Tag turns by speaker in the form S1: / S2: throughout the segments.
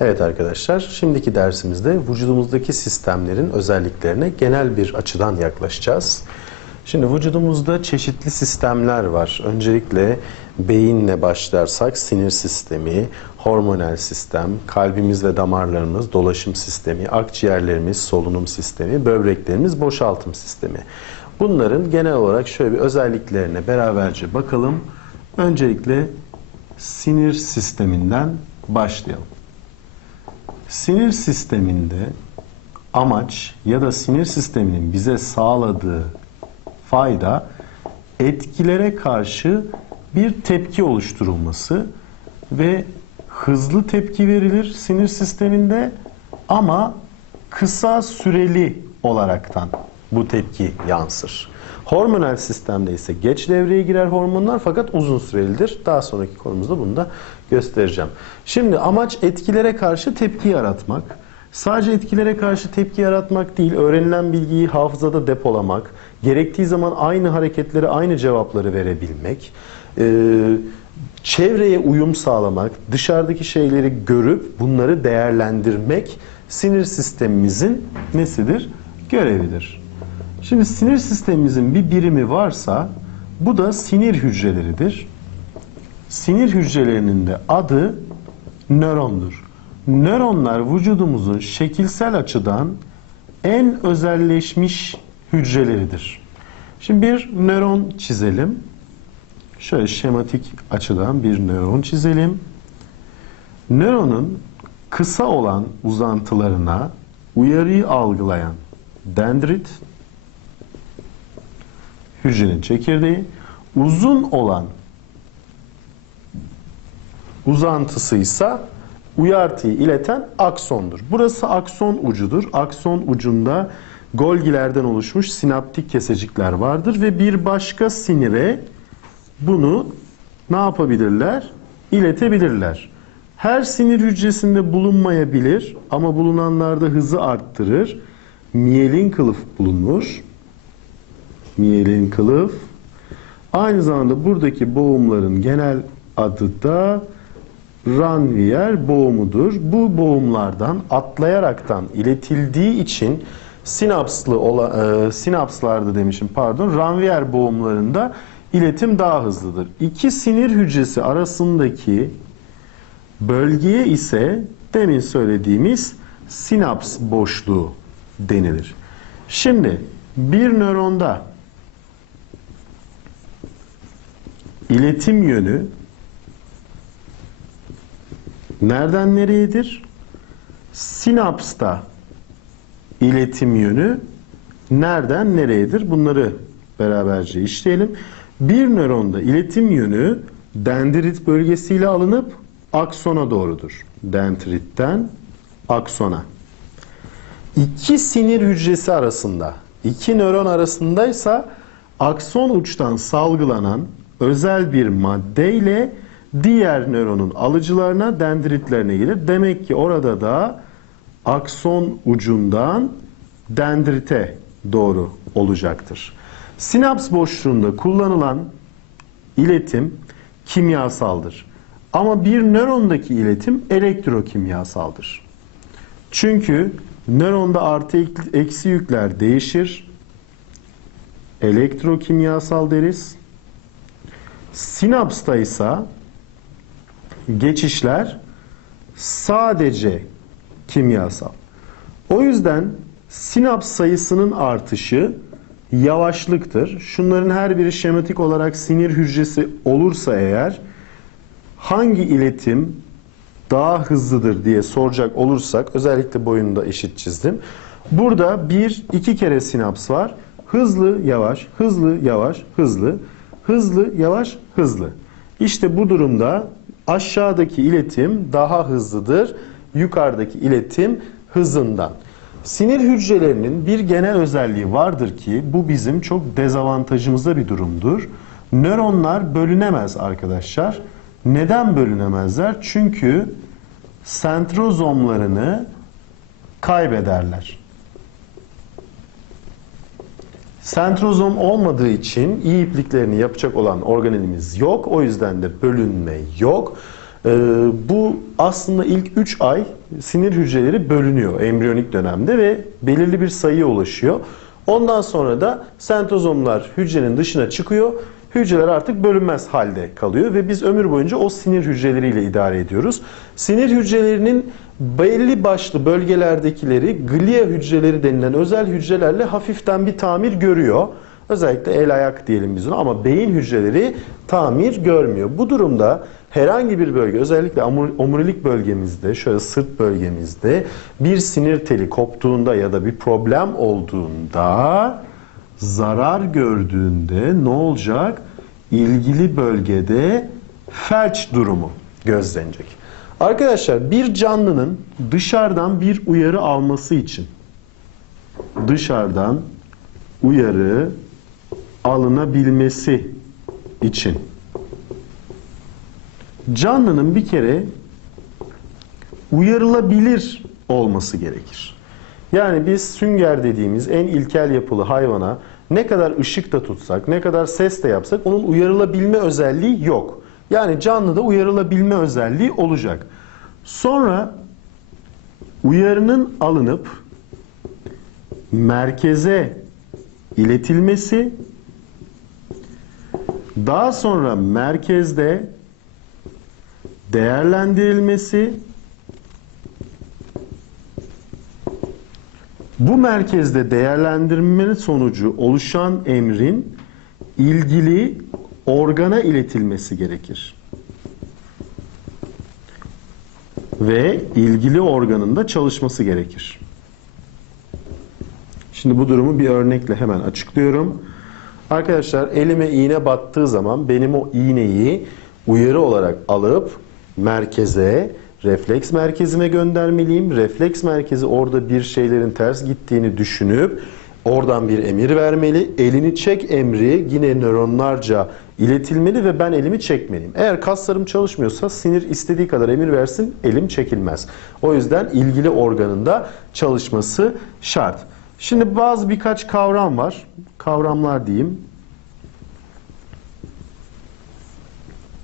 S1: Evet arkadaşlar, şimdiki dersimizde vücudumuzdaki sistemlerin özelliklerine genel bir açıdan yaklaşacağız. Şimdi vücudumuzda çeşitli sistemler var. Öncelikle beyinle başlarsak sinir sistemi, hormonal sistem, kalbimiz ve damarlarımız, dolaşım sistemi, akciğerlerimiz, solunum sistemi, böbreklerimiz, boşaltım sistemi. Bunların genel olarak şöyle bir özelliklerine beraberce bakalım. Öncelikle sinir sisteminden başlayalım. Sinir sisteminde amaç ya da sinir sisteminin bize sağladığı fayda etkilere karşı bir tepki oluşturulması ve hızlı tepki verilir sinir sisteminde ama kısa süreli olaraktan bu tepki yansır. Hormonal sistemde ise geç devreye girer hormonlar fakat uzun sürelidir. Daha sonraki konumuzda bunu da göstereceğim. Şimdi amaç etkilere karşı tepki yaratmak. Sadece etkilere karşı tepki yaratmak değil, öğrenilen bilgiyi hafızada depolamak, gerektiği zaman aynı hareketleri, aynı cevapları verebilmek, ee, çevreye uyum sağlamak, dışarıdaki şeyleri görüp bunları değerlendirmek sinir sistemimizin nesidir? Görevidir. Şimdi sinir sistemimizin bir birimi varsa bu da sinir hücreleridir. Sinir hücrelerinin de adı nörondur. Nöronlar vücudumuzun şekilsel açıdan en özelleşmiş hücreleridir. Şimdi bir nöron çizelim. Şöyle şematik açıdan bir nöron çizelim. Nöronun kısa olan uzantılarına uyarıyı algılayan dendrit, hücrenin çekirdeği, uzun olan uzantısıysa uyartıyı ileten aksondur. Burası akson ucudur. Akson ucunda Golgilerden oluşmuş sinaptik kesecikler vardır ve bir başka sinire bunu ne yapabilirler? İletebilirler. Her sinir hücresinde bulunmayabilir ama bulunanlarda hızı arttırır. Miyelin kılıf bulunur. Miyelin kılıf. Aynı zamanda buradaki boğumların genel adı da Ranvier boğumudur. Bu boğumlardan atlayaraktan iletildiği için sinapslı ola, e, sinapslarda demişim pardon Ranvier boğumlarında iletim daha hızlıdır. İki sinir hücresi arasındaki bölgeye ise demin söylediğimiz sinaps boşluğu denilir. Şimdi bir nöronda iletim yönü nereden nereyedir? Sinapsta iletim yönü nereden nereyedir? Bunları beraberce işleyelim. Bir nöronda iletim yönü dendrit bölgesiyle alınıp aksona doğrudur. Dendritten aksona. İki sinir hücresi arasında, iki nöron arasındaysa akson uçtan salgılanan özel bir maddeyle diğer nöronun alıcılarına, dendritlerine gelir. Demek ki orada da akson ucundan dendrite doğru olacaktır. Sinaps boşluğunda kullanılan iletim kimyasaldır. Ama bir nörondaki iletim elektrokimyasaldır. Çünkü nöronda artı eksi yükler değişir. Elektrokimyasal deriz. Sinapsta ise geçişler sadece kimyasal. O yüzden sinaps sayısının artışı yavaşlıktır. Şunların her biri şematik olarak sinir hücresi olursa eğer hangi iletim daha hızlıdır diye soracak olursak özellikle boyunda eşit çizdim. Burada bir iki kere sinaps var. Hızlı yavaş, hızlı yavaş, hızlı, hızlı yavaş, hızlı. İşte bu durumda aşağıdaki iletim daha hızlıdır. Yukarıdaki iletim hızından. Sinir hücrelerinin bir genel özelliği vardır ki bu bizim çok dezavantajımıza bir durumdur. Nöronlar bölünemez arkadaşlar. Neden bölünemezler? Çünkü sentrozomlarını kaybederler. Sentrozom olmadığı için iyi ipliklerini yapacak olan organelimiz yok. O yüzden de bölünme yok. Ee, bu aslında ilk 3 ay sinir hücreleri bölünüyor embriyonik dönemde ve belirli bir sayıya ulaşıyor. Ondan sonra da sentozomlar hücrenin dışına çıkıyor. Hücreler artık bölünmez halde kalıyor ve biz ömür boyunca o sinir hücreleriyle idare ediyoruz. Sinir hücrelerinin belli başlı bölgelerdekileri glia hücreleri denilen özel hücrelerle hafiften bir tamir görüyor. Özellikle el ayak diyelim biz ona ama beyin hücreleri tamir görmüyor. Bu durumda herhangi bir bölge özellikle omur- omurilik bölgemizde şöyle sırt bölgemizde bir sinir teli koptuğunda ya da bir problem olduğunda zarar gördüğünde ne olacak? İlgili bölgede felç durumu gözlenecek. Arkadaşlar bir canlının dışarıdan bir uyarı alması için dışarıdan uyarı alınabilmesi için canlının bir kere uyarılabilir olması gerekir. Yani biz sünger dediğimiz en ilkel yapılı hayvana ne kadar ışık da tutsak, ne kadar ses de yapsak onun uyarılabilme özelliği yok. Yani canlıda uyarılabilme özelliği olacak. Sonra uyarının alınıp merkeze iletilmesi daha sonra merkezde değerlendirilmesi bu merkezde değerlendirmenin sonucu oluşan emrin ilgili organa iletilmesi gerekir. Ve ilgili organın da çalışması gerekir. Şimdi bu durumu bir örnekle hemen açıklıyorum. Arkadaşlar elime iğne battığı zaman benim o iğneyi uyarı olarak alıp merkeze, refleks merkezine göndermeliyim. Refleks merkezi orada bir şeylerin ters gittiğini düşünüp oradan bir emir vermeli. Elini çek emri yine nöronlarca iletilmeli ve ben elimi çekmeliyim. Eğer kaslarım çalışmıyorsa sinir istediği kadar emir versin elim çekilmez. O yüzden ilgili organında çalışması şart. Şimdi bazı birkaç kavram var. Kavramlar diyeyim.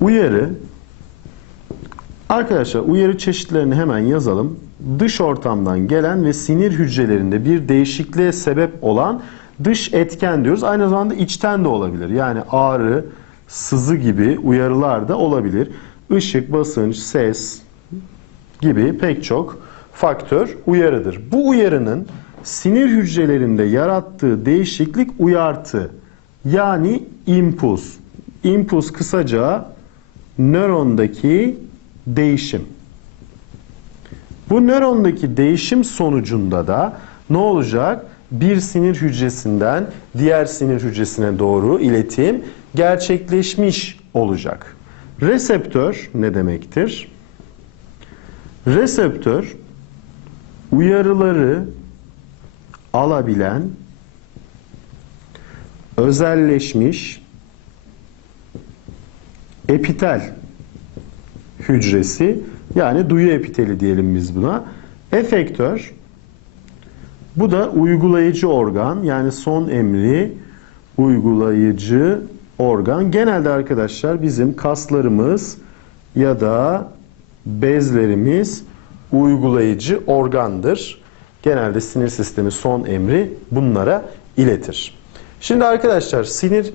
S1: Uyarı. Arkadaşlar uyarı çeşitlerini hemen yazalım. Dış ortamdan gelen ve sinir hücrelerinde bir değişikliğe sebep olan dış etken diyoruz. Aynı zamanda içten de olabilir. Yani ağrı, sızı gibi uyarılar da olabilir. Işık, basınç, ses gibi pek çok faktör uyarıdır. Bu uyarının sinir hücrelerinde yarattığı değişiklik uyartı yani impuls. İmpuls kısaca nörondaki değişim. Bu nörondaki değişim sonucunda da ne olacak? Bir sinir hücresinden diğer sinir hücresine doğru iletim gerçekleşmiş olacak. Reseptör ne demektir? Reseptör uyarıları alabilen özelleşmiş epitel hücresi yani duyu epiteli diyelim biz buna. Efektör bu da uygulayıcı organ yani son emri uygulayıcı organ. Genelde arkadaşlar bizim kaslarımız ya da bezlerimiz uygulayıcı organdır. Genelde sinir sistemi son emri bunlara iletir. Şimdi arkadaşlar sinir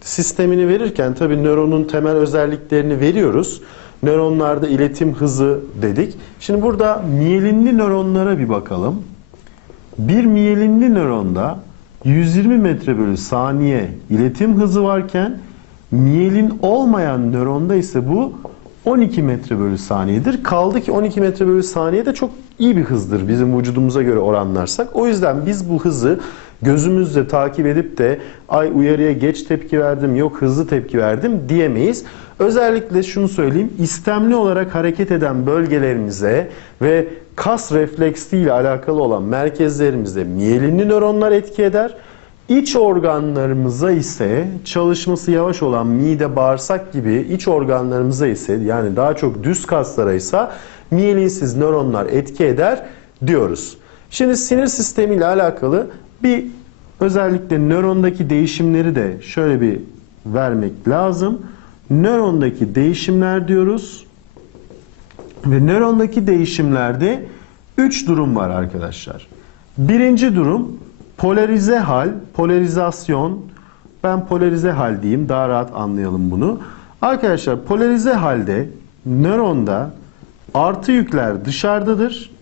S1: sistemini verirken tabii nöronun temel özelliklerini veriyoruz. Nöronlarda iletim hızı dedik. Şimdi burada miyelinli nöronlara bir bakalım. Bir miyelinli nöronda 120 metre bölü saniye iletim hızı varken miyelin olmayan nöronda ise bu 12 metre bölü saniyedir. Kaldı ki 12 metre bölü saniye de çok iyi bir hızdır bizim vücudumuza göre oranlarsak. O yüzden biz bu hızı gözümüzle takip edip de ay uyarıya geç tepki verdim yok hızlı tepki verdim diyemeyiz. Özellikle şunu söyleyeyim istemli olarak hareket eden bölgelerimize ve kas refleksi ile alakalı olan merkezlerimize miyelinli nöronlar etki eder. İç organlarımıza ise çalışması yavaş olan mide, bağırsak gibi iç organlarımıza ise yani daha çok düz kaslara ise miyelinsiz nöronlar etki eder diyoruz. Şimdi sinir sistemi ile alakalı bir özellikle nörondaki değişimleri de şöyle bir vermek lazım. Nörondaki değişimler diyoruz. Ve nörondaki değişimlerde 3 durum var arkadaşlar. Birinci durum polarize hal, polarizasyon. Ben polarize hal diyeyim daha rahat anlayalım bunu. Arkadaşlar polarize halde nöronda artı yükler dışarıdadır.